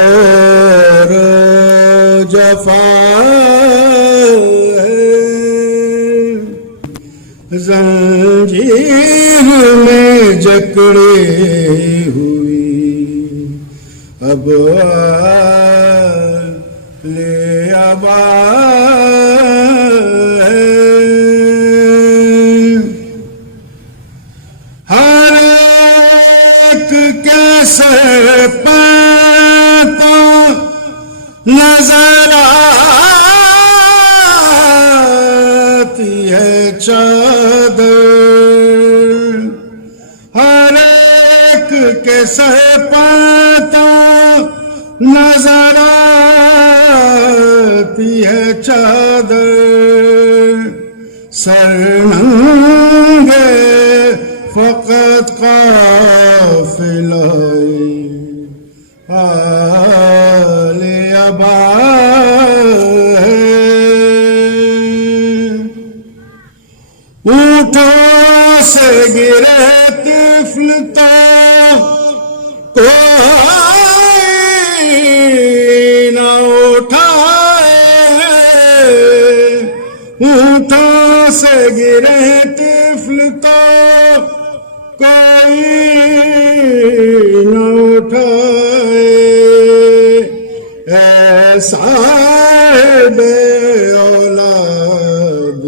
اور جفا ہے، زنجیر میں جکڑے ہوئی اب لے ابا ہے، ہر ایک کے سر پاتا نظر آتی ہے چادر، ہر ایک کے سر پاتا نظر آتی ہے چادر، سر ننگے فقط قافلہ آل ابا ہے، اونٹوں سے گرے طفل تو کوئی نہ اٹھائے، اونٹوں سے گرے طفل تو کوئی نہ اٹھائے، اے صاحب اولاد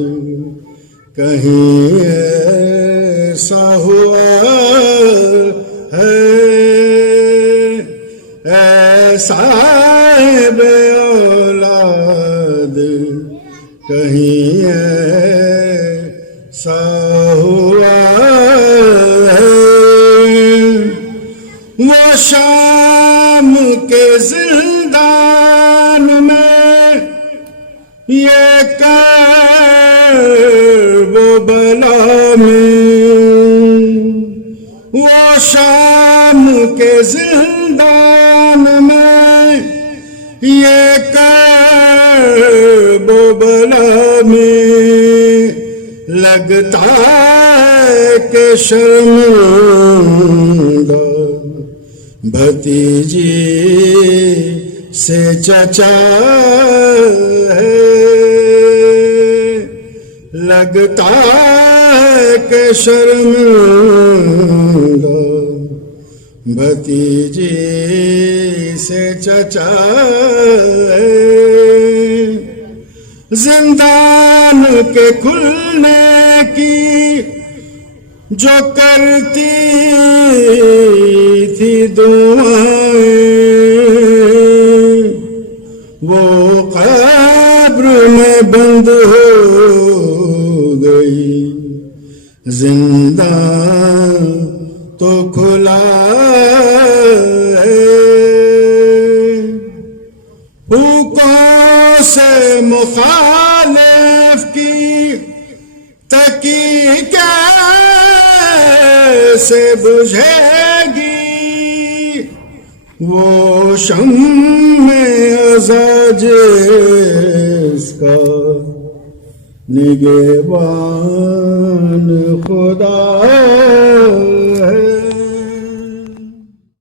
کہیں ایسا ہوا ہے، اے صاحب اولاد کہیں ایسا ہوا ہے، وہ شام کے زندان میں یہ کرب و بلا میں، وہ شام کے زندان میں یہ کرب و بلا میں، لگتا ہے کہ شرمندہ بھتیجی سے چچا ہے، لگتا ہے کہ شرمندہ بھتیجی سے چچا ہے، زندان کے کھلنے کی جو کرتی تھی دعائیں، وہ قبر میں بند ہو گئی، زندان تو کھلا ہے، حقوق سے مخالف کی تکی کیسے بجھے گی، وہ شمع ازاج اس کا نگہبان خدا ہے۔